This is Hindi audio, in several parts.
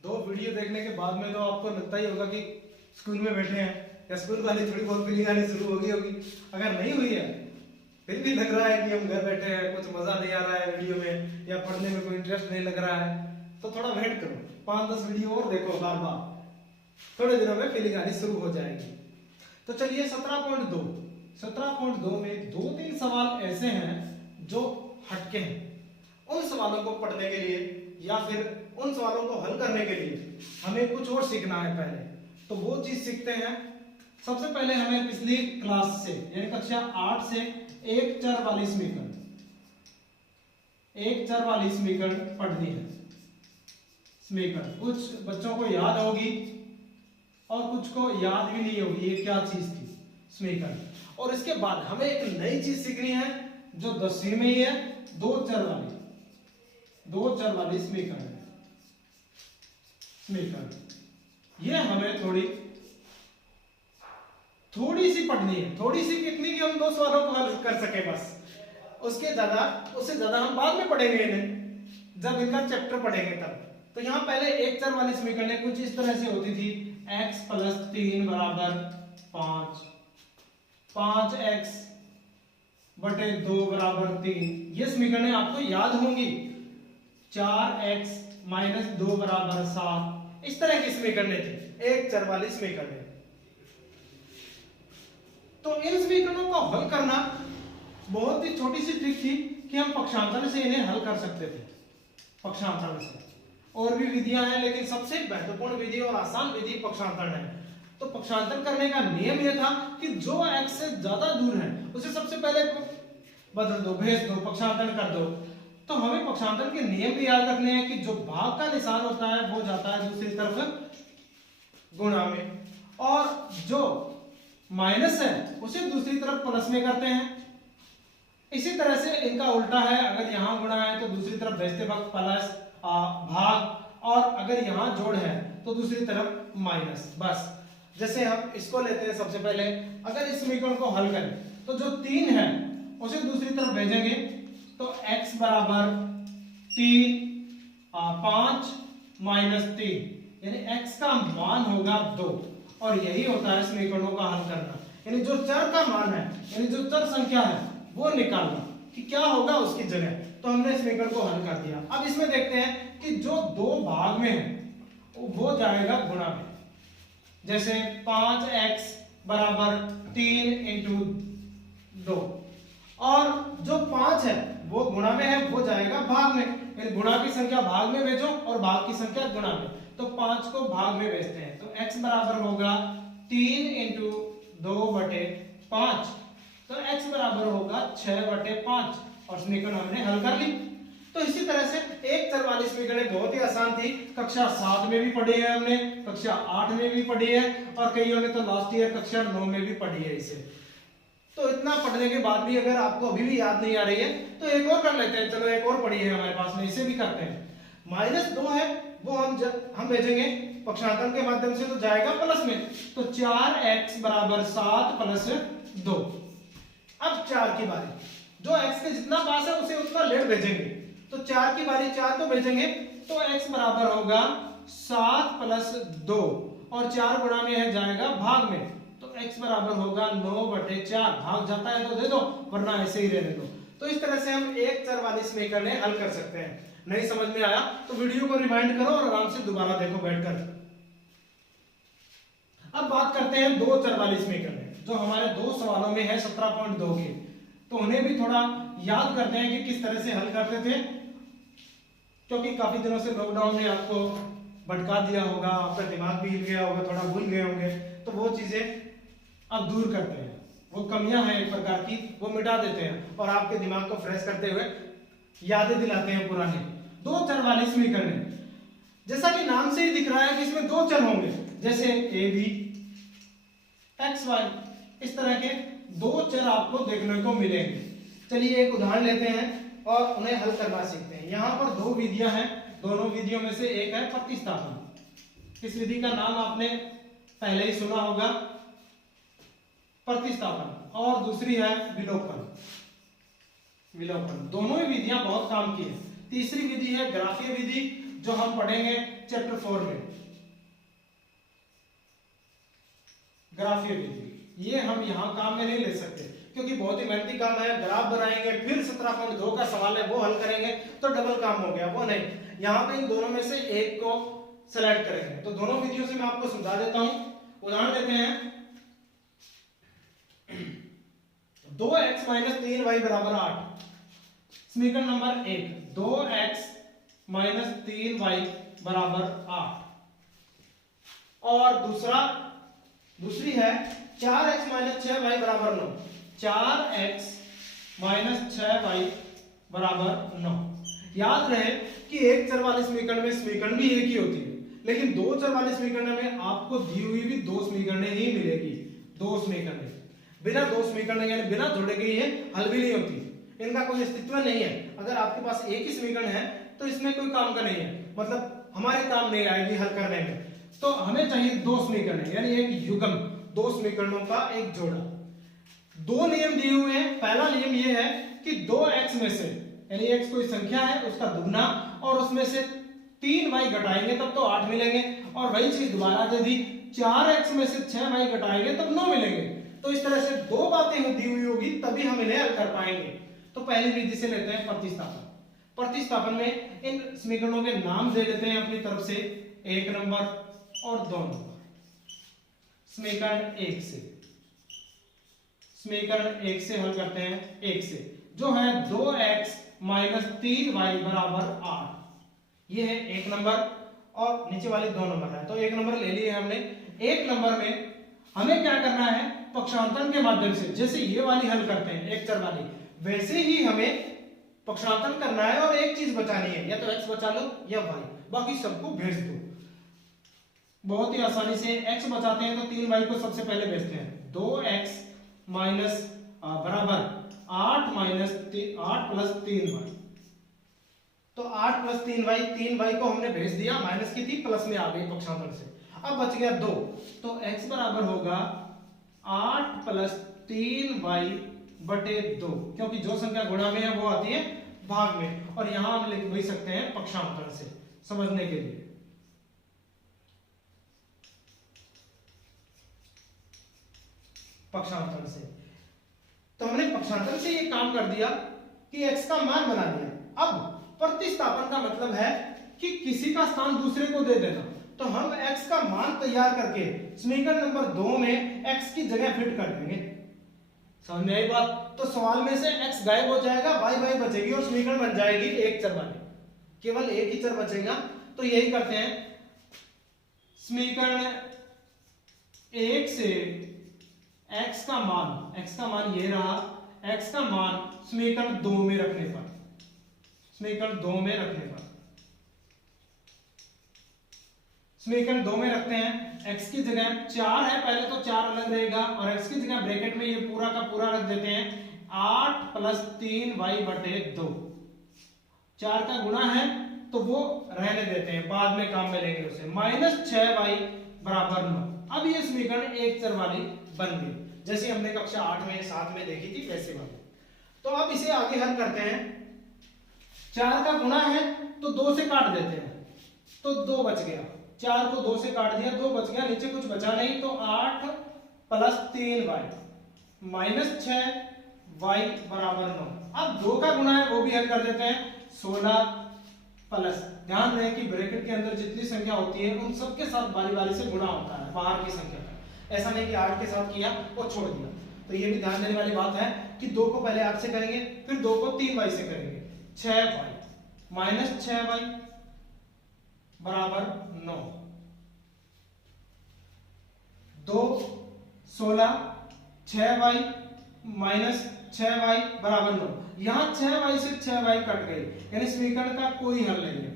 दो वीडियो देखने के बाद में तो आपको लगता ही होगा कि स्कूल में बैठे हैं या स्कूल वाली थोड़ी बहुत फीलिंग आनी शुरू होगी अगर नहीं हुई है फिर भी लग रहा है कि हम घर बैठे हैं, कुछ मजा नहीं आ रहा है वीडियो में या पढ़ने में कोई इंटरेस्ट नहीं लग रहा है, तो थोड़ा वेट करो, 5-10 वीडियो और देखो बार बार, थोड़े दिनों में फीलिंग आनी शुरू हो जाएगी। तो चलिए 17.2 में 2-3 सवाल ऐसे हैं जो हटके हैं। उन सवालों को पढ़ने के लिए या फिर उन सवालों को हल करने के लिए हमें कुछ और सीखना है पहले, तो वो चीज सीखते हैं। सबसे पहले हमें पिछली क्लास से यानी कक्षा 8 से एक चर वाली समीकरण पढ़नी है। समीकरण कुछ बच्चों को याद होगी और कुछ को याद भी नहीं होगी ये क्या चीज थी समीकरण। और इसके बाद हमें एक नई चीज सीखनी है जो 10वीं में ही है, दो चर वाली समीकरण ये हमें थोड़ी सी पढ़नी है, थोड़ी सी कितनी कि हम 2 सवालों को हल कर सके बस, उससे ज्यादा हम बाद में पढ़ेंगे इन्हें, जब इनका चैप्टर पढ़ेंगे तब। तो यहाँ पहले एक चर वाली समीकरण कुछ इस तरह से होती थी, x + 3 = 5, 5x बटे 2 = 3। ये समीकरणें आपको याद होंगी। 4x - 2 = 7, इस तरह की समीकरणें थी, एक चर वाली समीकरणें। तो इन समीकरणों को हल करना बहुत ही छोटी सी ट्रिक थी कि हम पक्षांतर से इन्हें हल कर सकते थे, पक्षांतर से। और भी विधियां हैं लेकिन सबसे महत्वपूर्ण विधि और आसान विधि पक्षांतर है। तो पक्षांतर करने का नियम यह था कि जो x से ज्यादा दूर है उसे सबसे पहले बदल दो, भेज दो, पक्षांतर कर दो। तो हमें पक्षांतर के नियम भी याद रखने हैं कि जो भाग का निशान होता है वो जाता है दूसरी तरफ गुणा में, और जो माइनस है उसे दूसरी तरफ प्लस में करते हैं। इसी तरह से इनका उल्टा है, अगर यहां गुणा है तो दूसरी तरफ भेजते वक्त प्लस भाग, और अगर यहां जोड़ है तो दूसरी तरफ माइनस। बस जैसे हम इसको लेते हैं, सबसे पहले अगर इस समीकरण को हल करें तो जो 3 है उसे दूसरी तरफ भेजेंगे तो x = 3 5 - 3 यानी x का मान होगा 2। और यही होता है समीकरणों का हल करना, यानी जो चर का मान है यानी जो चर संख्या है वो निकालना कि क्या होगा उसकी जगह। तो हमने समीकरण को हल कर दिया। अब इसमें देखते हैं कि जो 2 भाग में है वो जाएगा गुणा में। जैसे 5x = 3 × 2, और जो 5 है वो गुणा में है वो जाएगा भाग में, यानी गुणा की संख्या भाग में भेजो और भाग की संख्या गुणा में। तो 5 को भाग में भेजते हैं तो x बराबर होगा 3 × 2/5, तो x बराबर होगा 6/5, और समीकरण हमने हल कर ली। तो इसी तरह से एक चर वाली समीकरण बहुत ही आसान थी, कक्षा 7 में भी पढ़ी है हमने, कक्षा 8 में भी पढ़ी है, और कईयों ने तो लास्ट ईयर कक्षा 9 में भी पढ़ी है इसे। तो इतना पढ़ने के बाद भी अगर आपको अभी भी याद नहीं आ रही है तो एक और कर लेते हैं। चलो एक और पढ़ी है हमारे पास में, इसे भी करते हैं। -2 है वो हम भेजेंगे पक्षांतर के माध्यम से, तो जाएगा प्लस में। तो 4x = 7 + 2। अब 4 की बारी, जो x के जितना पास है उसे उतना लेट भेजेंगे। तो 4 की बारी 4 को भेजेंगे तो x बराबर होगा 7 + 2, और 4 गुणा में है जाएगा भाग में, तो x बराबर होगा 9/4। भाग जाता है तो दे दो, वरना ऐसे ही रहने दो। तो इस तरह से हम एक चर वाली समीकरण हल कर सकते हैं। नहीं समझ में आया तो वीडियो को रिवाइंड करो और आराम से दोबारा देखो बैठकर। अब बात करते हैं दो चर वाली समीकरण जो हमारे 2 सवालों में है 17.2 के। तो उन्हें भी थोड़ा याद करते हैं कि किस तरह से हल करते थे, क्योंकि काफी दिनों से लॉकडाउन ने आपको भटका दिया होगा, आपका दिमाग भी हिल गया होगा, थोड़ा भूल गए होंगे। तो वो चीजें अब दूर करते हैं, वो कमियां हैं एक प्रकार की, वो मिटा देते हैं और आपके दिमाग को फ्रेश करते हुए यादें दिलाते हैं पुरानी। 2 चर वाली समीकरण, जैसा कि नाम से ही दिख रहा है कि इसमें 2 चर होंगे, जैसे a b x y, इस तरह के 2 चर आपको देखने को मिलेंगे। चलिए एक उदाहरण लेते हैं और उन्हें हल करना सीखते हैं। यहाँ पर 2 विधियां हैं, दोनों विधियों में से एक है प्रतिस्थापन। इस विधि का नाम आपने पहले ही सुना होगा, प्रतिस्थापन, और दूसरी है विलोपन। दोनों ही विधियां बहुत काम की है। तीसरी विधि है ग्राफीय विधि, जो हम पढ़ेंगे चैप्टर 4 में, ग्राफीय विधि। ये हम यहाँ काम में नहीं ले सकते क्योंकि बहुत ही मेहनती काम है, ग्राफ बनाएंगे फिर 17.2 का सवाल है वो हल करेंगे तो डबल काम हो गया, वो नहीं। यहाँ पे इन दोनों में से एक को सेलेक्ट करेंगे। तो दोनों विधियों से मैं आपको समझा देता हूं। उदाहरण देते हैं 2x माइनस 3y बराबर 8। समीकरण नंबर 1, 2x माइनस 3y बराबर 8। और दूसरी है 4x माइनस 6y बराबर 9। 4x माइनस 6y बराबर 9। याद रहे कि एक चर वाले समीकरण में समीकरण भी एक ही होती है, लेकिन दो चर वाले समीकरण में आपको दी हुई भी दो समीकरणें ही मिलेगी। दो समीकरण, बिना दो समीकरण यानी बिना जोड़े के ये हल भी नहीं होती, इनका कोई अस्तित्व नहीं है। अगर आपके पास एक ही समीकरण है तो इसमें कोई काम का नहीं है, मतलब हमारे काम नहीं आएगी हल करने में। तो हमें चाहिए दो समीकरण यानी एक युग्म, दो समीकरणों का एक जोड़ा। दो नियम दिए हुए हैं। पहला नियम यह है कि 2x में से यानी x कोई संख्या है उसका दुगना और उसमें से 3y घटाएंगे तब तो 8 मिलेंगे, और वही चीज दोबारा दे दी 4x में से 6y घटाएंगे तब 9 मिलेंगे। तो इस तरह से दो बातें दी हुई होगी तभी हम इन्हें हल कर पाएंगे। तो पहली विधि से लेते हैं प्रतिस्थापन। प्रतिस्थापन में इन समीकरणों के नाम दे लेते हैं अपनी तरफ से, 1 नंबर और 2 नंबर। समीकरण 1 से, समीकरण 1 से हल करते हैं। 1 से जो है 2x माइनस 3y बराबर 8, ये है 1 नंबर, और नीचे वाली 2 नंबर है। तो 1 नंबर ले लिए हमने। 1 नंबर में हमें क्या करना है, पक्षांतरण के माध्यम से, जैसे ये वाली हल करते हैं एक चर वाली, वैसे ही हमें पक्षांतरण करना है और एक चीज बचानी है, या तो x बचा लो या y, बाकी सबको भेज दो। बहुत ही आसानी से x बचाते हैं तो 3y को सबसे पहले भेजते हैं। 2x माइनस बराबर 8 माइनस 8 प्लस 3y, तो 8 प्लस 3y, 3y को हमने भेज दिया, माइनस की थी प्लस में आ गई पक्षांतरण से। अब बच गया 2, तो x बराबर होगा 8 प्लस 3y बटे 2, क्योंकि जो संख्या गुणा में है वो आती है भाग में, और यहां हम लिख भी सकते हैं पक्षांतरण से समझने के लिए। पक्षांतरण से तो हमने पक्षांतरण से ये काम कर दिया कि x का मान बना दिया। अब प्रतिस्थापन का मतलब है कि किसी का स्थान दूसरे को दे देना। तो हम x का मान तैयार करके समीकरण नंबर 2 में x की जगह फिट कर देंगे। समझ में आई बात? तो सवाल में से x गायब हो जाएगा, y बचेगी और समीकरण बन जाएगी एक चर वाली, केवल एक ही चर बचेगा। तो यही करते हैं। समीकरण 1 से x का मान ये रहा, x का मान समीकरण 2 में रखने पर, समीकरण 2 में रखने पर, समीकरण 2 में रखते हैं। x की जगह 4 है, पहले तो 4 अलग रहेगा, और x की जगह ब्रैकेट में ये पूरा का पूरा रख देते हैं 8 प्लस 3y बटे 2। 4 का गुणा है तो वो रहने देते हैं, बाद में काम में लेंगे उसे। माइनस 6y बराबर 9। अब ये समीकरण एक चर वाली बन गई, जैसे हमने कक्षा 8 में 7 में देखी थी वैसे वाली। तो अब इसे आगे हल करते हैं। 4 का गुणा है तो 2 से काट देते हैं, तो 2 बच गया। 4 को 2 से काट दिया, 2 बच गया, नीचे कुछ बचा नहीं, तो 8 प्लस 3y माइनस 6y बराबर 9। अब 2 का गुणा है वो भी हल कर देते हैं। 16 प्लस, ध्यान रहे कि ब्रैकेट के अंदर जितनी संख्या होती है उन सबके साथ बारी बारी से गुणा होता है बाहर की संख्या का। ऐसा नहीं कि 8 के साथ किया और छोड़ दिया। तो ये भी ध्यान देने वाली बात है कि 2 को पहले 8 से करेंगे, फिर 2 को 3y से करेंगे। 6y माइनस 6y बराबर 9। 2 16 6y माइनस 6y बराबर 9। यहां 6y से 6y कट गई, यानी समीकरण का कोई हल नहीं है।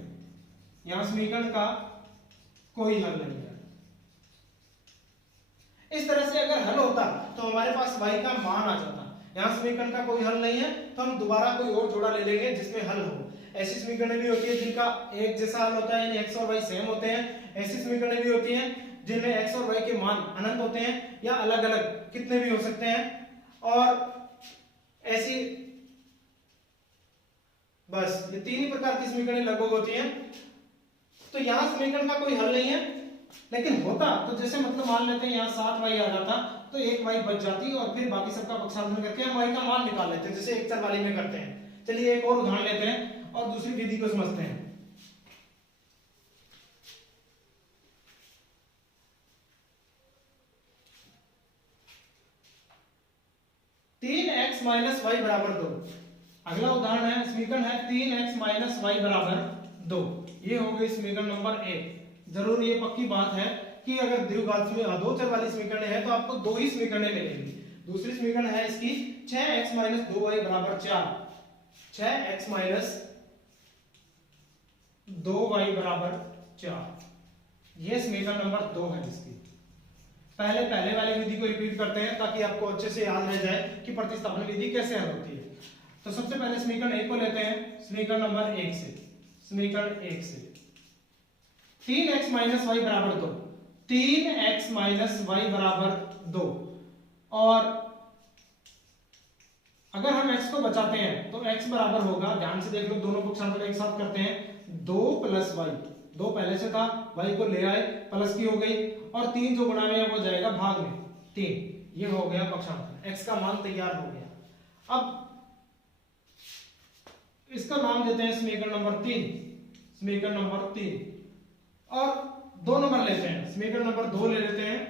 यहां समीकरण का कोई हल नहीं है। इस तरह से अगर हल होता तो हमारे पास y का मान आ जाता। यहां समीकरण का कोई हल नहीं है तो हम दोबारा कोई और जोड़ा ले लेंगे जिसमें हल हो। ऐसी समीकरणें भी होती है जिनका एक जैसा हल होता है, यानी x और y सेम होते हैं। ऐसी समीकरणें भी होती हैं जिनमें x और y के मान अनंत होते हैं या अलग अलग कितने भी हो सकते हैं। और ऐसी बस ये तीन ही प्रकार की समीकरणें लगभग होती हैं। यहाँ समीकरण का कोई हल नहीं है, लेकिन होता तो जैसे मतलब मान लेते हैं यहाँ 7y आ जाता तो एक y बच जाती और फिर बाकी सबका पक्षांतरण करके हम y का मान निकाल लेते हैं, जैसे एक चर वाली में करते हैं। चलिए एक और उदाहरण लेते हैं और दूसरी विधि को समझते हैं। तीन एक्स माइनस वाई बराबर 2। अगला उदाहरण है, समीकरण है 3x माइनस वाई बराबर 2। ये हो गई समीकरण नंबर 1। जरूर ये पक्की बात है कि अगर द्विघात में दो चर वाली समीकरण है तो आपको दो ही समीकरणें मिलेंगी। दूसरी समीकरण है इसकी 6x माइनस 2y बराबर 4। 6x माइनस 2y बराबर 4। ये समीकरण नंबर 2 है इसकी। पहले वाली विधि को रिपीट करते हैं ताकि आपको अच्छे से याद रह जाए कि प्रतिस्थापन विधि कैसे हल होती है। तो सबसे पहले समीकरण 1 को लेते हैं, समीकरण नंबर 1 से। समीकरण 1 से 3x माइनस वाई बराबर 2। 3x माइनस वाई बराबर 2। और अगर हम x को बचाते हैं तो x बराबर होगा, ध्यान से देख लो, दोनों पक्षांतर एक साथ करते हैं, 2 प्लस वाई। 2 पहले से था, y को ले आए, प्लस की हो गई, और 3 जो गुणा में वो जाएगा भाग में 3। ये हो गया पक्षांतर, x का मान तैयार हो गया। अब इसका नाम देते हैं समीकरण नंबर 3। समीकरण नंबर 3 और 2 नंबर लेते हैं, समीकरण नंबर 2 ले लेते हैं।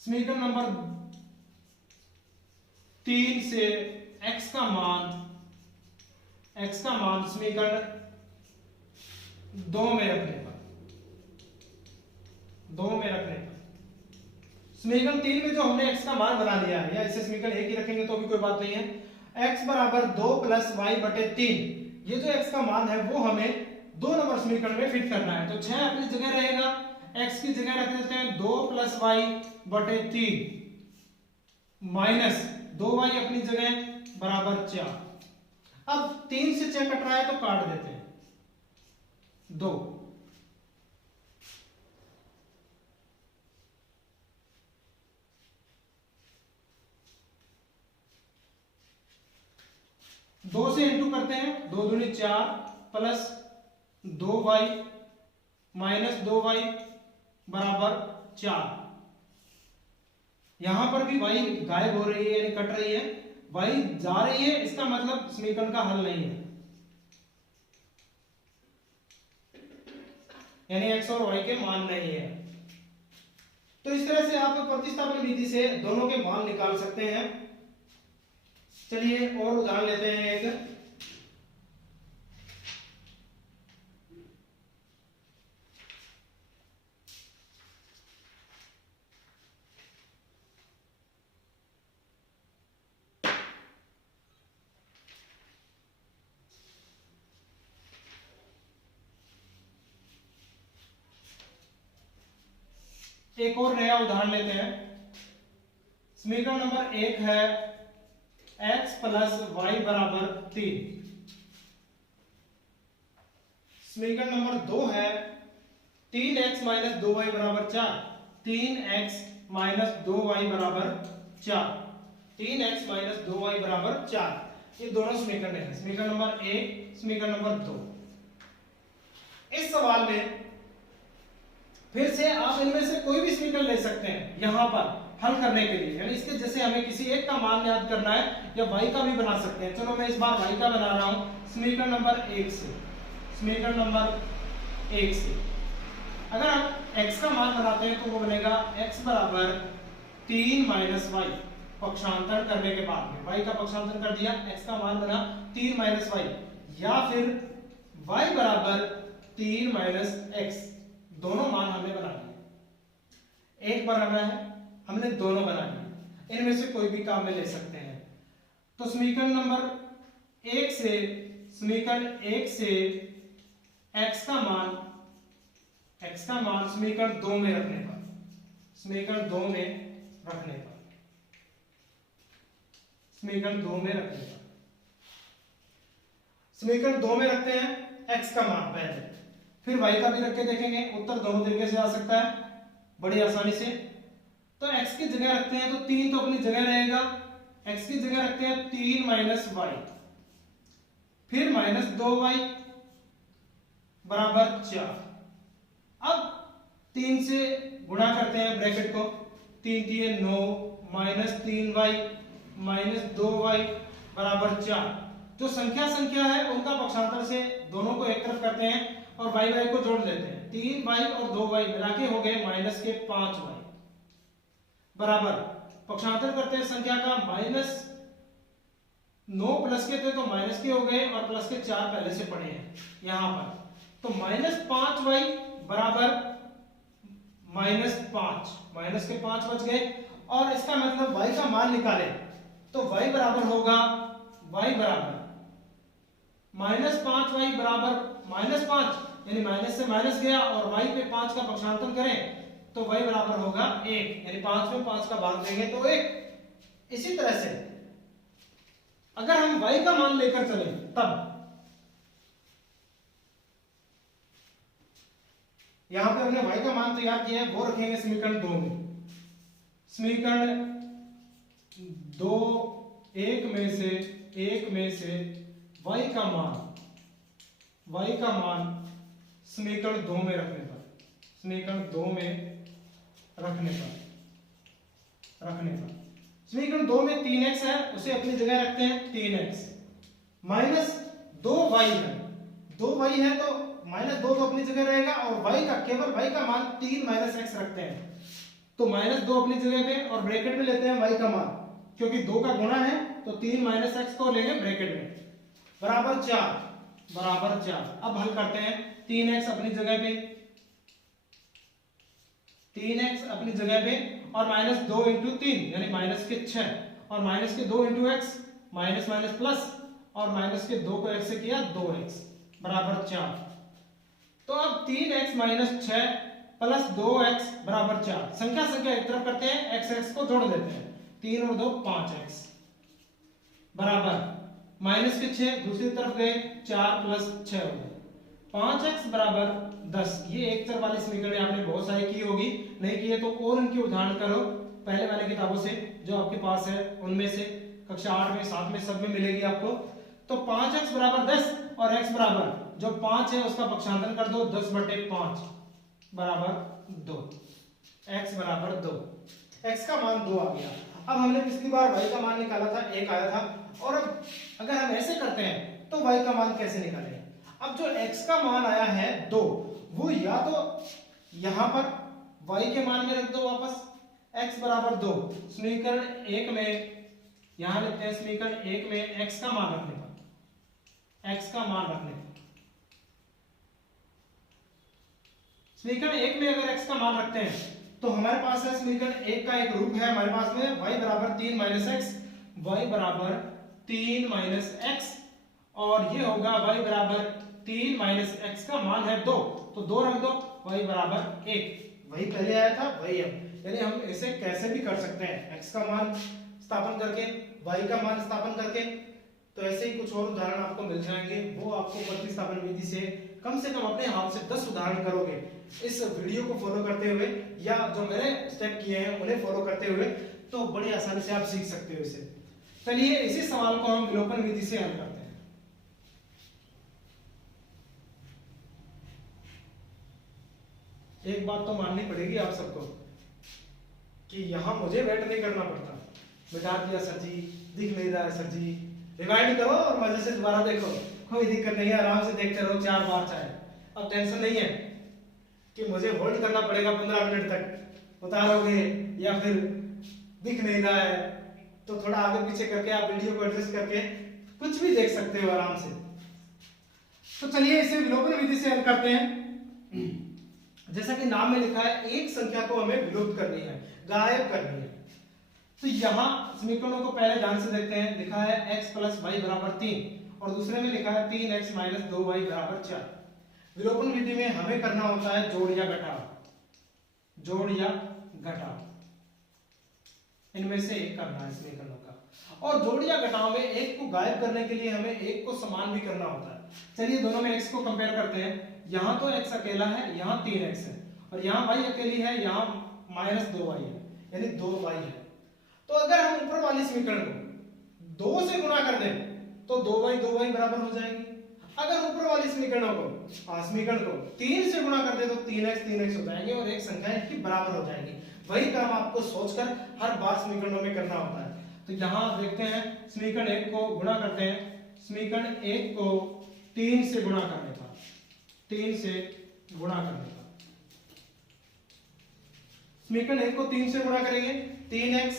समीकरण नंबर 3 से x का मान समीकरण 2 में रखने पर समीकरण 3 में जो हमने x का मान बना लिया है, या इसे समीकरण 1 ही रखेंगे तो भी कोई बात नहीं है। x बराबर 2 प्लस वाई बटे 3, ये जो x का मान है वो हमें 2 नंबर समीकरण में फिट करना है। तो 6 अपनी जगह रहेगा, x की जगह रख देते हैं 2 प्लस वाई बटे 3 माइनस 2y अपनी जगह बराबर 4। अब 3 से 6 कट रहा है तो काट देते हैं 2। 2 से इंटू करते हैं, 2 दूनी 4 प्लस 2y माइनस 2y बराबर 4। यहां पर भी y गायब हो रही है यानी कट रही है, y जा रही है, इसका मतलब समीकरण का हल नहीं है, यानी x और y के मान नहीं है। तो इस तरह से आप प्रतिस्थापन विधि से दोनों के मान निकाल सकते हैं। चलिए और उदाहरण लेते हैं एक। एक और नया उदाहरण लेते हैं। समीकरण नंबर 1 है x प्लस वाई बराबर 3। समीकरण नंबर 2 है 3x माइनस 2y बराबर 4। 3x माइनस 2y बराबर 4। 3x माइनस 2y बराबर 4। ये दोनों समीकरण हैं, समीकरण नंबर 1, समीकरण नंबर 2। इस सवाल में फिर से आप इनमें से कोई भी समीकरण ले सकते हैं यहां पर हल करने के लिए, यानी इसके जैसे हमें किसी एक का मान याद करना है या y का भी बना सकते हैं। चलो मैं इस बार y का बना रहा हूं समीकरण नंबर 1 से। समीकरण नंबर 1 से अगर आप x का मान बनाते हैं तो वो बनेगा x बराबर 3 माइनस वाई, पक्षांतरण करने के बाद में y का पक्षांतरण कर दिया, x का मान बना 3 माइनस वाई, या फिर y बराबर 3 माइनस x। दोनों मान हमने बना लिए, एक बनाना है हमने दोनों बना लिए, इनमें से कोई भी काम में ले सकते हैं। तो समीकरण नंबर 1 से x का मान समीकरण 2 में रखने पर समीकरण 2 में रखते हैं x का मान पहले, फिर y का भी रख के देखेंगे, उत्तर दोनों तरीके से आ सकता है बड़ी आसानी से। तो x की जगह रखते हैं तो 3 तो अपनी जगह रहेगा, x की जगह रखते हैं 3 माइनस वाई, फिर माइनस 2y, बराबर 4। अब 3 से गुणा करते हैं ब्रैकेट को, 3 3 9 माइनस 3y माइनस 2y बराबर 4। जो संख्या है उनका पक्षांतर से दोनों को एक तरफ करते हैं और y को जोड़ देते हैं। 3y और 2y मिला के हो गए माइनस के 5y बराबर पक्षांतर करते हैं संख्या का, माइनस 9 प्लस के थे तो माइनस के हो गए और प्लस के 4 पहले से पड़े हैं यहां पर, तो माइनस 5y बराबर माइनस 5, माइनस के 5 बच गए। और इसका मतलब y का मान निकाले तो y बराबर होगा, y बराबर माइनस 5y बराबर माइनस 5 यानी माइनस से माइनस गया और y पे 5 का पक्षांतर करें तो y बराबर होगा 1, यानी 5 में 5 का भाग देंगे तो 1। इसी तरह से अगर हम y का मान लेकर चले तब यहां पे हमने y का मान तैयार किया है, वो रखेंगे समीकरण 2 में। समीकरण 2 एक में से y का मान समीकरण 2 में रखने पर, समीकरण 2 में रखने पर समीकरण 2 में 3x है उसे अपनी जगह रखते हैं 3x माइनस 2y है, 2y है तो माइनस 2 तो अपनी जगह रहेगा और y का केवल y का मान 3 माइनस x रखते हैं तो माइनस 2 अपनी जगह पे और ब्रैकेट में लेते हैं y का मान, क्योंकि 2 का गुणा है तो 3 माइनस x को लेंगे ब्रैकेट में बराबर 4। अब हल करते हैं, 3x अपनी जगह पे, 3x अपनी जगह पे और माइनस 2 इंटू 3 यानी माइनस के 6 और माइनस के 2 into x minus minus plus और माइनस के 2 को x से किया 2x बराबर 4। तो अब 3x माइनस 6 प्लस 2x बराबर 4। संख्या एक तरफ करते हैं, x को जोड़ देते हैं, 3 और 2 5x बराबर माइनस के 6 दूसरी तरफ गए 4 प्लस 6 हो गए 5x बराबर 10। ये एक तरफ वाली समीकरण आपने बहुत सारी की होगी, नहीं की है तो और उनकी उदाहरण करो पहले वाले किताबों से जो आपके पास है, उनमें से कक्षा 8 में 7 में सब में मिलेगी आपको। तो 5x बराबर 10 और x बराबर जो 5 है उसका पक्षांतर कर दो 10/5 बराबर 2, x बराबर 2, x का मान 2 आ गया। अब हमने पिछली बार y का मान निकाला था 1 आया था, और अब अगर हम ऐसे करते हैं तो y का मान कैसे निकालें। अब जो x का मान आया है 2 वो या तो यहां पर y के मान में रख दो वापस, x बराबर 2 समीकरण 1 में यहां लिखते हैं, समीकरण 1 में x का मान रखने पर, x का मान रखने पर समीकरण 1 में अगर x का मान रखते हैं तो हमारे पास है समीकरण 1 का एक रूप है हमारे पास में, y बराबर 3 माइनस x, y बराबर 3 माइनस x और ये होगा y बराबर 3 माइनस x का मान है 2 तो 2 रख दो, y बराबर 1, वही पहले आया था वही अब, यानी हम इसे कैसे भी कर सकते हैं, x का मान स्थापन करके y का मान स्थापन करके। तो ऐसे ही कुछ और उदाहरण आपको मिल जाएंगे, वो आपको प्रतिस्थापन विधि से कम अपने हाथ से 10 उदाहरण करोगे इस वीडियो को फॉलो करते हुए या जो मैंने स्टेप किए हैं उन्हें फॉलो करते हुए, तो बड़ी आसानी से आप सीख सकते हो इसे। चलिए इसी सवाल को हम विलोपन विधि से हल करते हैं। एक बात तो माननी पड़ेगी आप सबको कि यहां मुझे वेट नहीं करना पड़ता, बिठा दिया सर जी, दिख नहीं रहा है सर जी, रिवाइंड करो और मजे से दोबारा देखो, कोई दिक्कत नहीं है, आराम से देखते रहो 4 बार चाहे। अब टेंशन नहीं है कि मुझे होल्ड करना पड़ेगा 15 मिनट तक, उतारोगे या फिर दिख नहीं रहा है तो थोड़ा आगे पीछे करके आप वीडियो को एडजस्ट करके कुछ भी देख सकते हो आराम से। तो चलिए इसे विलोपन विधि से हल करते हैं। जैसा कि नाम में लिखा है एक संख्या को हमें विलुप्त करनी है, गायब करनी है। तो यहां समीकरणों को पहले ध्यान से देखते हैं, लिखा है x प्लस वाई बराबर 3 और दूसरे में लिखा है 3x माइनस 2y बराबर 4। विलोपन विधि में हमें करना होता है जोड़ या घटाव, जोड़ या घटाव, इनमें से एक करना है समीकरणों का। और जोड़ या घटाव में एक को गायब करने के लिए हमें एक को समान भी करना होता है। चलिए दोनों में x को कंपेयर करते हैं, यहां तो x अकेला है, यहां 3x है और यहां y अकेली है, यहां माइनस 2y है यानी 2y है। तो अगर हम ऊपर वाली समीकरण को 2 से गुणा कर दें तो 2y बराबर हो जाएगी। अगर ऊपर वाली समीकरणों को समीकरण को 3 से गुणा कर दे तो 3x हो जाएंगे और एक संख्या इनकी बराबर हो जाएगी। वही काम आपको सोचकर हर बार समीकरणों में करना होता है। तो यहाँ देखते हैं समीकरण 1 को गुणा करते हैं, समीकरण 1 को 3 से गुणा करने पर, 3 से गुणा करने पर समीकरण 1 को 3 से गुणा करेंगे, 3x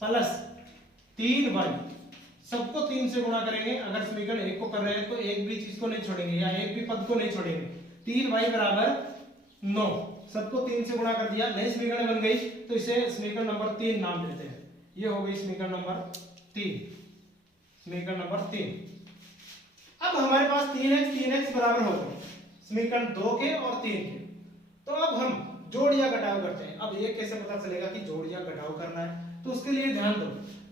प्लस 3y सबको 3 से गुणा करेंगे। अगर समीकरण 1 को कर रहे हैं तो एक भी चीज को नहीं छोड़ेंगे या एक भी पद को नहीं छोड़ेंगे। 3y बराबर 9 सबको 3 से गुणा कर दिया, नई समीकरण बन गई तो इसे समीकरण नंबर 3 नाम देते हैं। ये हो गई समीकरण नंबर 3, समीकरण नंबर 3। अब हमारे पास 3x बराबर हो गए समीकरण 2 के और 3 के। तो अब हम जोड़ या घटाव करते हैं। अब ये कैसे पता चलेगा कि जोड़ या घटाव करना है, तो उसके लिए ध्यान दो,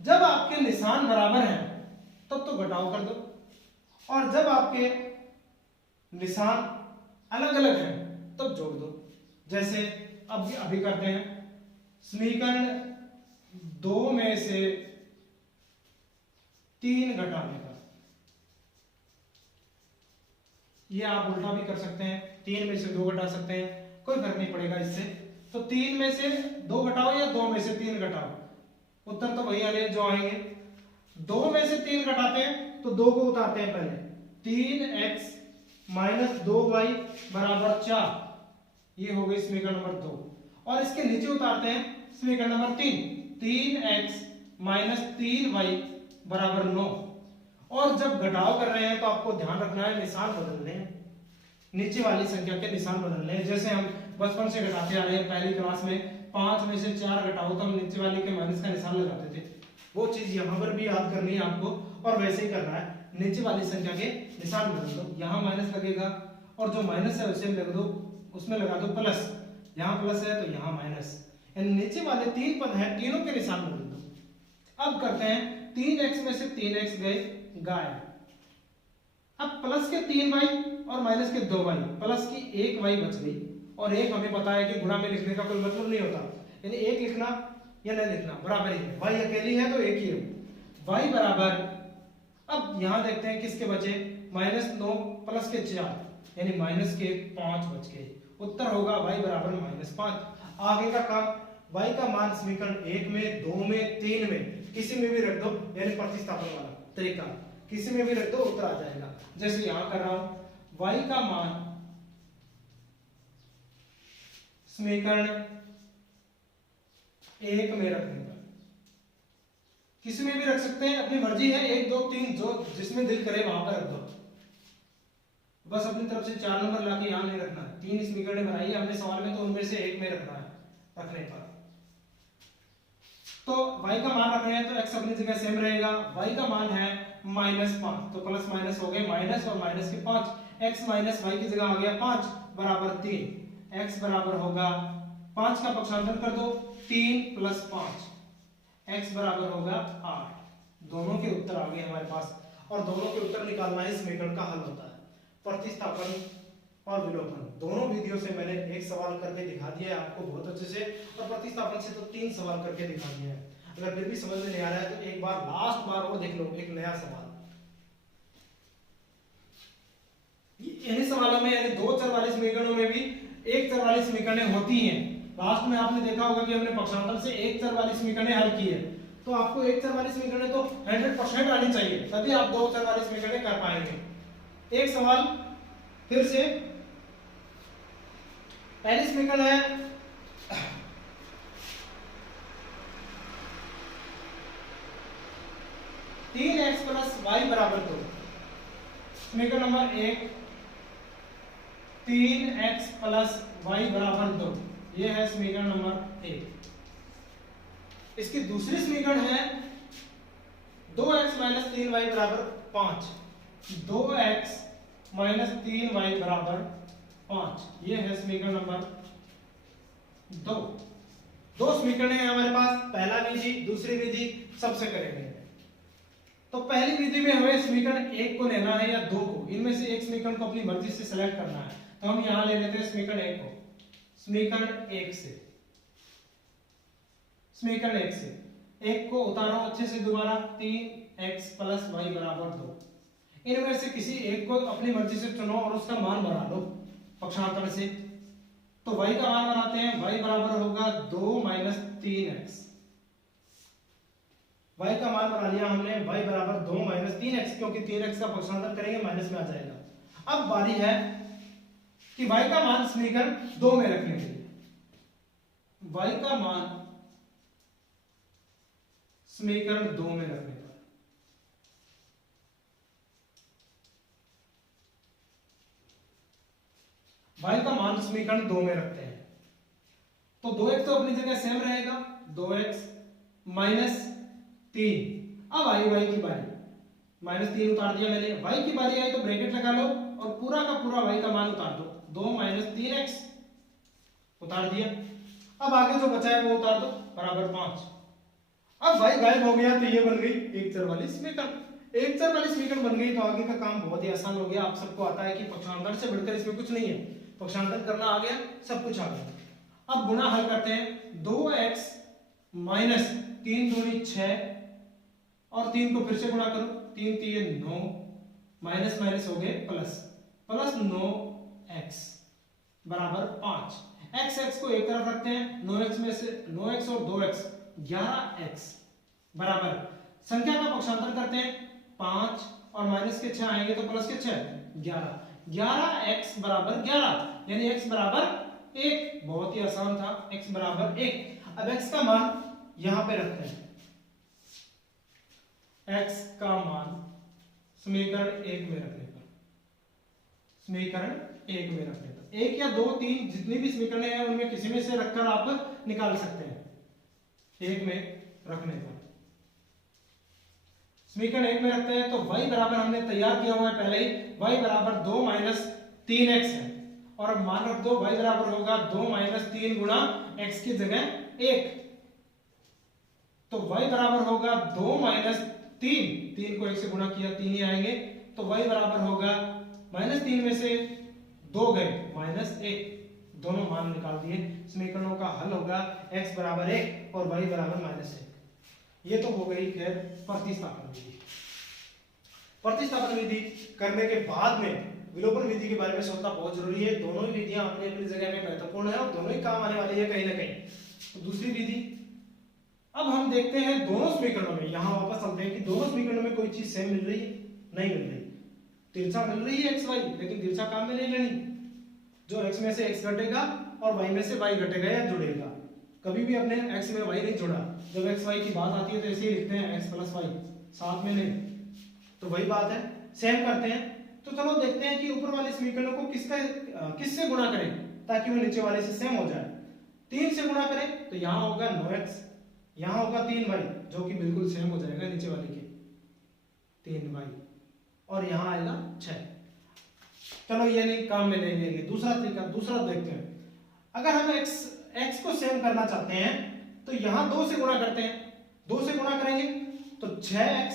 जब आपके निशान बराबर हैं तब तो घटाव कर दो, और जब आपके निशान अलग अलग हैं तब जोड़ दो। जैसे अब अभी करते हैं समीकरण 2 में से 3 घटाने का, ये आप उल्टा भी कर सकते हैं, 3 में से 2 घटा सकते हैं, कोई फर्क नहीं पड़ेगा इससे। तो 3 में से 2 घटाओ या 2 में से 3 घटाओ, उत्तर तो वही आने जो आएंगे। 2 में से 3 घटाते हैं तो 2 को उतारते हैं पहले, 3x माइनस 2y बराबर 4, ये हो गई समीकरण नंबर 2। और इसके नीचे उतारते हैं समीकरण नंबर 3, 3x माइनस 3y बराबर 9। और जब घटाव कर रहे हैं तो आपको ध्यान रखना है निशान बदलने हैं, नीचे वाली संख्या के निशान बदलने हैं। जैसे हम बचपन से घटाते आ रहे हैं, पहली क्लास में 5 में से 4 घटाओ तो हम नीचे वाले के माइनस का निशान लगाते थे, वो चीज यहाँ पर भी याद करनी है आपको, और वैसे ही करना है। नीचे वाली संख्या के निशान बदल दो, यहाँ माइनस लगेगा और जो माइनस है उसे लगा दो, उसमें लगा दो प्लस, यहाँ प्लस है तो यहाँ माइनस, यानी नीचे वाले 3 पद हैं तीनों के निशान बदल दो। अब करते हैं 3x में से 3x गए गायब, अब प्लस के 3y और माइनस के 2y, प्लस की 1y बच गई, और एक हमें पता है कि गुणा में लिखने का कोई मतलब नहीं होता, यानी एक लिखना या नहीं लिखना बराबर ही है, y अकेली है तो एक ही है, y बराबर। अब यहां देखते हैं किसके बचे, -9 प्लस के 4 यानी माइनस के 5 बच गए, उत्तर होगा y बराबर -5। आगे का काम, y का मान समीकरण 1 में 2 में 3 में किसी में भी रख दो, यानी प्रतिस्थापन वाला तरीका, किसी में भी रख दो उत्तर आ जाएगा। जैसे यहां कर रहा हूं, y का मान समीकरण 1 में रखने पर, किसी में भी रख सकते हैं, अपनी मर्जी है, 1 2 3 जो जिसमें दिल करे वहां पर रख दो, बस अपनी तरफ से 4 नंबर लाके यहां नहीं रखना है। 3 समीकरण बनाई है हमने सवाल में, तो उनमें से एक में रखना है। रखने पर तो y का मान रख रहे हैं तो x अपनी जगह सेम रहेगा, y का मान है -5 तो प्लस माइनस हो गए माइनस और माइनस के 5, x माइनस y की जगह आ गया 5 बराबर 3, x बराबर होगा 5 का पक्षांतर कर दो 3 प्लस 5, x बराबर होगा 8। दोनों के उत्तर आ गए हमारे पास, और दोनों के उत्तर निकालना ही समीकरण का हल होता है। प्रतिस्थापन और विलोपन दोनों वीडियो से मैंने एक सवाल करके दिखा दिया है आपको बहुत अच्छे से, और प्रतिस्थापन से तो 3 सवाल करके दिखा दिया है। अगर फिर भी समझ में नहीं आ रहा है तो एक बार लास्ट बार वो देख लो, एक नया सवाल। इन सवालों में यानी 2 चर वाले समीकरणों में भी 1 चर वाली समीकरणें होती हैं। लास्ट में आपने देखा होगा कि हमने पक्षांतर से 1 चर वाली समीकरणें हल की है, तो आपको 1 चर वाली समीकरणें तो 100% आनी चाहिए, तभी आप 2 चर वाली समीकरणें कर पाएंगे। एक सवाल फिर से, पहली समीकरण है 3x प्लस y बराबर 2। समीकरण नंबर 1 3x प्लस y बराबर 2, ये है समीकरण नंबर 1। इसकी दूसरी समीकरण है 2x माइनस 3y बराबर 5, 2x माइनस 3y बराबर 5, ये है समीकरण नंबर 2। 2 समीकरण है हमारे पास, पहला विधि दूसरी विधि सबसे करेंगे। तो पहली विधि में हमें समीकरण 1 को लेना है या 2 को, इनमें से एक समीकरण को अपनी मर्जी से सिलेक्ट करना है, तो हम यहां ले लेते हैं समीकरण 1 को। समीकरण 1 से, समीकरण 1 से 1 को उतारो अच्छे से दोबारा, 3x प्लस y बराबर 2। इनमें से किसी एक को अपनी मर्जी से चुनो और उसका मान बना लो पक्षांतर से। तो y का मान बनाते हैं, y बराबर होगा 2 माइनस 3x। y का मान बना लिया हमने, y बराबर 2 माइनस 3x, क्योंकि 3x का पक्षांतर करेंगे माइनस में आ जाएगा। अब बारी है कि y का मान समीकरण 2 में रखने के लिए। y का मान समीकरण 2 में रखने पर y का मान समीकरण 2 में रखते हैं तो 2x तो अपनी जगह सेम रहेगा, 2x माइनस 3। अब आई y की बारी, माइनस 3 उतार दिया मैंने, y की बारी आई तो ब्रैकेट लगा लो और पूरा का पूरा y का मान उतार दो, 2 माइनस 3x उतार दिया। अब आगे जो बचा है वो उतार दो, बराबर 5। अब y गायब हो गया तो ये बन गई एक चर वाली समीकरण। एक चर वाली समीकरण बन गई तो आगे का काम बहुत ही आसान हो गया। आप सबको आता है कि पक्षांतर से बढ़कर इसमें कुछ नहीं है, पक्षांतर करना आ गया, सब कुछ आ गया। अब गुणा हल करते हैं, 2x माइनस 3 दूनी 6 और 3 को फिर से गुणा करो, 3 3 9 माइनस माइनस हो गए प्लस, प्लस 9x बराबर 5। x को एक तरफ रखते हैं, 9x में से 9x और 2x 11x बराबर संख्या का पक्षांतर करते हैं, 5 और माइनस के 6 आएंगे तो प्लस के 6 11, 11x बराबर 11 यानी x बराबर 1। बहुत ही आसान था, x बराबर 1। अब x का मान यहां पे रखते हैं, x का मान समीकरण 1 में रखने पर, समीकरण 1 में रखने पर 1 या 2 3 जितनी भी समीकरण है उनमें किसी में से रखकर आप निकाल सकते हैं। 1 में रखने पर समीकरण 1 में रखते हैं तो y बराबर हमने तैयार किया हुआ है पहले ही, y बराबर 2 माइनस 3x है और अब मान रख दो y बराबर होगा 2 माइनस 3 गुणा x की जगह 1, तो y बराबर होगा 2 माइनस 3 को 1 से गुणा किया 3 ही आएंगे, तो y बराबर होगा माइनस 3 में से 2 गए माइनस 1, दोनों मान निकाल दिए। समीकरणों का हल होगा x बराबर 1 और y बराबर माइनस 1। ये तो हो गई खैर प्रतिस्थापन विधि। प्रतिस्थापन विधि करने के बाद में विलोपन विधि के बारे में सोचना बहुत जरूरी है। दोनों ही विधियां अपनी अपनी जगह में महत्वपूर्ण है और दोनों ही काम आने वाली है कहीं ना कहीं। तो दूसरी विधि अब हम देखते हैं दोनों समीकरणों में, यहां वापस चलते हैं कि दोनों समीकरणों में कोई चीज सेम मिल रही है, नहीं मिल रही। तिरछा मिल रही है xy, लेकिन तिरछा काम में नहीं लेनी, जो x में से x घटेगा और y में से y घटेगा या जुड़ेगा। कभी भी अपने x में y नहीं जुड़ा, जब x y की बात आती है तो ऐसे ही लिखते हैं x प्लस y, साथ में नहीं, तो वही बात है, सेम करते हैं। तो चलो देखते हैं कि ऊपर वाले समीकरणों को किससे गुणा करें ताकि वो नीचे वाले से सेम हो जाए। 3 से गुणा करें तो यहाँ होगा 9x, यहाँ होगा 3y जो कि बिल्कुल सेम हो जाएगा नीचे वाले के 3y, और यहाँ आएगा 6। चलो ये नहीं, काम में नहीं लेंगे। दूसरा तरीका, दूसरा देखते हैं। अगर हम x को सेम करना चाहते हैं तो यहाँ 2 से गुणा करते हैं, 2 से गुणा करेंगे तो 6x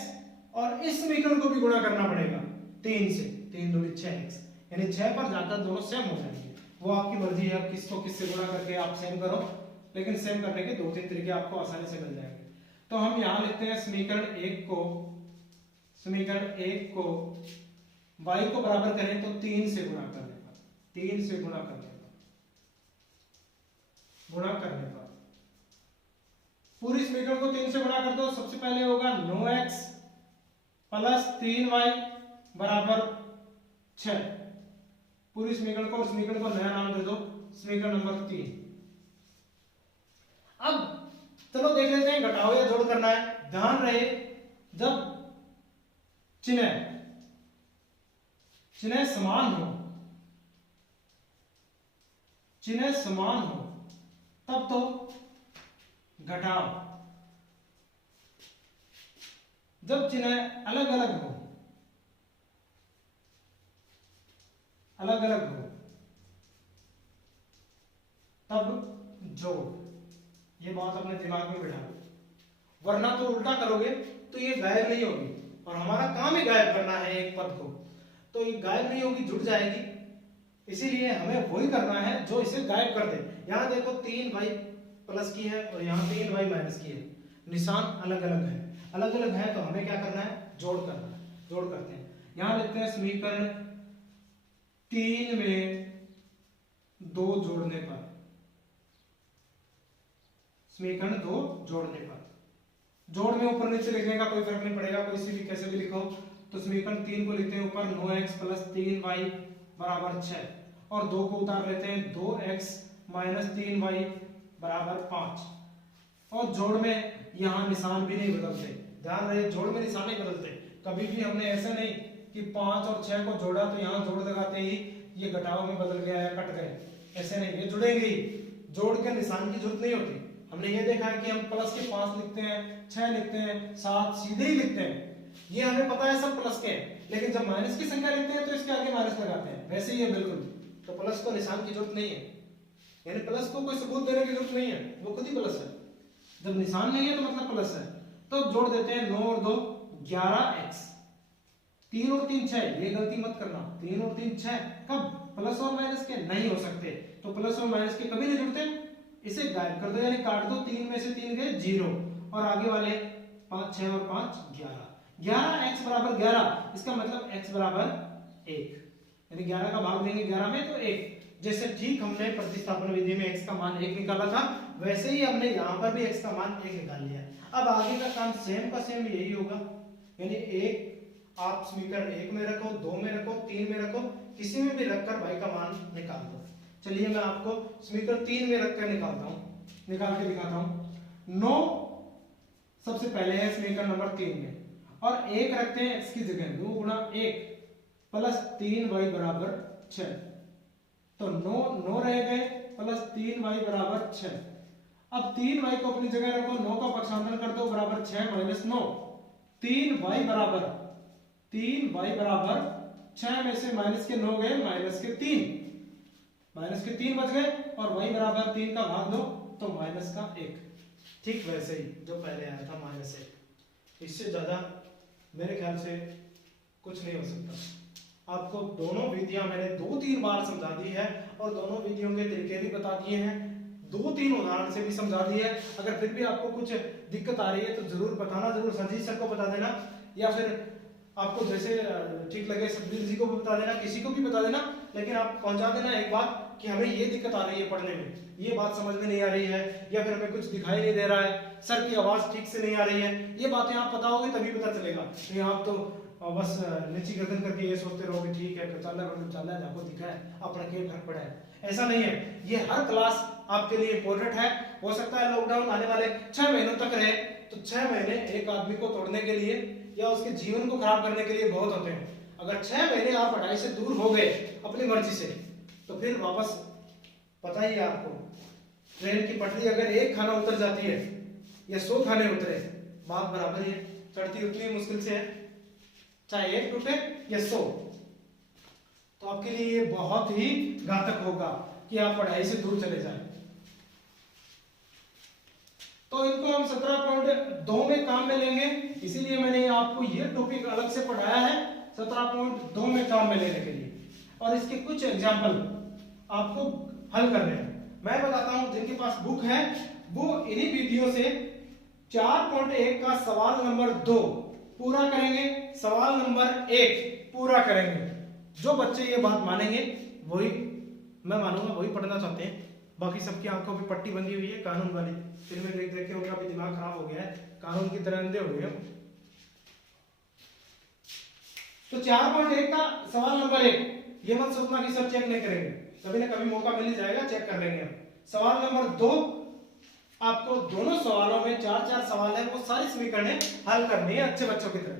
और इस समीकरण को भी गुणा करना पड़ेगा 3 से, 3 दूनी 6x, यानी 6 पर जाकर दोनों सेम हो जाएंगे। वो आपकी मर्जी है, किसको किससे गुणा करके आप सेम करो, लेकिन सेम करने के 2-3 तरीके आपको आसानी से मिल जाएंगे। तो हम यहाँ लिखते हैं समीकरण 1 को y को बराबर करें तो 3 से गुणा करने पर, 3 से गुणा करने पर पूरी समीकरण को 3 से गुणा कर दो। सबसे पहले होगा 9x प्लस 3y बराबर 6, पूरी समीकरण को, समीकरण को नया नाम दे दो, समीकरण नंबर 3। अब चलो देख लेते हैं घटाओ या जोड़ करना है। ध्यान रहे जब चिन्ह समान हो, चिन्ह समान हो तब तो घटाओ, जब चिन्ह अलग अलग हो तब जोड़। ये बात अपने दिमाग में बिठा लो, वरना तो उल्टा करोगे तो ये गायब नहीं होगी, और हमारा काम ही गायब करना है एक पद को, तो ये गायब नहीं होगी, जुड़ जाएगी। इसीलिए हमें वही करना है जो इसे गायब कर दे। यहाँ देखो 3y प्लस की है और यहाँ 3y माइनस की है, निशान अलग अलग है, अलग अलग है तो हमें क्या करना है, जोड़ करना है। जोड़ करते हैं। यहां लेते हैं समीकरण 3 में 2 जोड़ने पर, समीकरण 2 जोड़ने पर, जोड़ में ऊपर नीचे लिखने का कोई फर्क नहीं पड़ेगा, कोई सी भी कैसे भी लिखो। तो समीकरण 3 को लिखते हैं ऊपर 9x + 3y = 6 और 2 को उतार लेते हैं 2x - 3y = 5 और जोड़ में यहाँ निशान भी नहीं बदलते, ध्यान रहे जोड़ में निशान नहीं बदलते। कभी भी हमने ऐसा नहीं कि 5 और 6 को जोड़ा तो यहाँ जोड़ लगाते ही ये घटाव में बदल गया या कट गए, ऐसे नहीं, ये जुड़ेंगे ही, जोड़ के निशान की जरूरत नहीं होती। हमने ये देखा है कि हम प्लस के 5 लिखते हैं, 6 लिखते हैं, 7 सीधे ही लिखते हैं, ये हमें पता है सब प्लस के हैं, लेकिन जब माइनस की संख्या लिखते हैं तो इसके आगे माइनस लगाते हैं, वैसे ही है बिल्कुल। तो प्लस को निशान की जरूरत नहीं है, यानी प्लस को कोई सबूत देने की जरूरत नहीं है, वो खुद ही प्लस है। जब निशान नहीं है तो मतलब प्लस है। तो जोड़ देते हैं 9 और 2 11x, 3 और 3 6, ये गलती मत करना, 3 और 3 6, कब प्लस और माइनस के नहीं हो सकते, तो प्लस और माइनस के कभी नहीं जुड़ते, इसे गायब कर दो यानी काट दो, 3 में से 3 गए 0 और आगे वाले 5 6 और 5 11, 11x = 11, इसका मतलब x = 1, यानी 11 का भाग देंगे 11 में तो 1। जैसे ठीक हमने प्रतिस्थापन विधि में x का मान 1 निकाला था, वैसे ही हमने यहाँ पर भी x का मान 1 निकाल लिया। अब आगे का काम सेम का सेम यही होगा, यानी 1 आप समीकरण 1 में रखो, 2 में रखो, 3 में रखो, किसी में भी रखकर भाई का मान निकाल दो। चलिए मैं आपको समीकरण 3 में रखकर निकालता हूँ, निकाल के दिखाता हूँ। 9 सबसे पहले है समीकरण नंबर 3 में, और 1 रखते हैं x की जगह, 2 × 1 + 3y = 6, तो 9 रह गए + 3y = 6। अब 3y को अपनी जगह रखो, 9 का पक्षांतर कर दो बराबर 6 - 9, 3y बराबर 6 में से माइनस के 9 गए, माइनस के 3 बच गए और y = 3 का भाग दो तो -1। ठीक वैसे ही जो पहले आया था -1, इससे ज्यादा मेरे ख्याल से कुछ नहीं हो सकता। आपको दोनों विधियां मैंने 2-3 बार समझा दी है और दोनों विधियों के तरीके भी बता दिए हैं, 2-3 उदाहरण से भी समझा दिए है। अगर फिर भी आपको कुछ दिक्कत आ रही है तो जरूर बताना, जरूर संजीव सर को बता देना, या फिर आपको जैसे ठीक लगे सतबीर जी को भी बता देना, किसी को भी बता देना, लेकिन आप पहुंचा देना एक बात कि हमें ये दिक्कत आ रही है पढ़ने में, ये बात समझ में नहीं आ रही है, या फिर हमें कुछ दिखाई नहीं दे रहा है, सर की आवाज ठीक से नहीं आ रही है, ये बातें आप बताओगे तभी पता चलेगा। तो आप तो बस नीची गर्दन करके ये सोचते रहोगे ठीक है चल रहा है आपको दिखा है अपना क्या फर्क पड़ा है, ऐसा नहीं है। ये हर क्लास आपके लिए इंपॉर्टेंट है। हो सकता है लॉकडाउन आने वाले 6 महीनों तक रहे, तो 6 महीने एक आदमी को तोड़ने के लिए या उसके जीवन को खराब करने के लिए बहुत होते हैं। अगर 6 महीने आप पढ़ाई से दूर हो गए अपनी मर्जी से, तो फिर वापस पता ही है आपको, ट्रेन की पटरी अगर एक खाना उतर जाती है या 100 खाने उतरे, बात बराबर ही है, चढ़ती उतनी मुश्किल से है, चाहे एक टूटे या 100। तो आपके लिए ये बहुत ही घातक होगा कि आप पढ़ाई से दूर चले जाएं। तो इनको हम 17.2 में काम में लेंगे, इसीलिए मैंने आपको ये टॉपिक अलग से पढ़ाया है 17.2 में काम में लेने के लिए, और इसके कुछ एग्जाम्पल आपको हल करने हैं। मैं बताता हूं जिनके पास बुक है वो इन्हीं वीडियो से 4.1 का सवाल नंबर 2 पूरा करेंगे, सवाल नंबर 1 पूरा करेंगे। जो बच्चे ये बात मानेंगे वही मैं मानूंगा, वही पढ़ना चाहते हैं। बाकी सबकी आंखों पे पट्टी बंधी हुई है कानून वाली, फिल्में देख देख के उनका भी दिमाग खराब हो गया है, कानून की तरह अंधे हो गए। तो 4.1 का सवाल नंबर 1, ये मत सोचना कि सब चेक नहीं करेंगे, कभी ना कभी मौका मिल जाएगा, चेक कर लेंगे। सवाल नंबर 2, आपको दोनों सवालों में 4-4 सवाल है, वो सारी समीकरणें हल करनी है अच्छे बच्चों की तरह।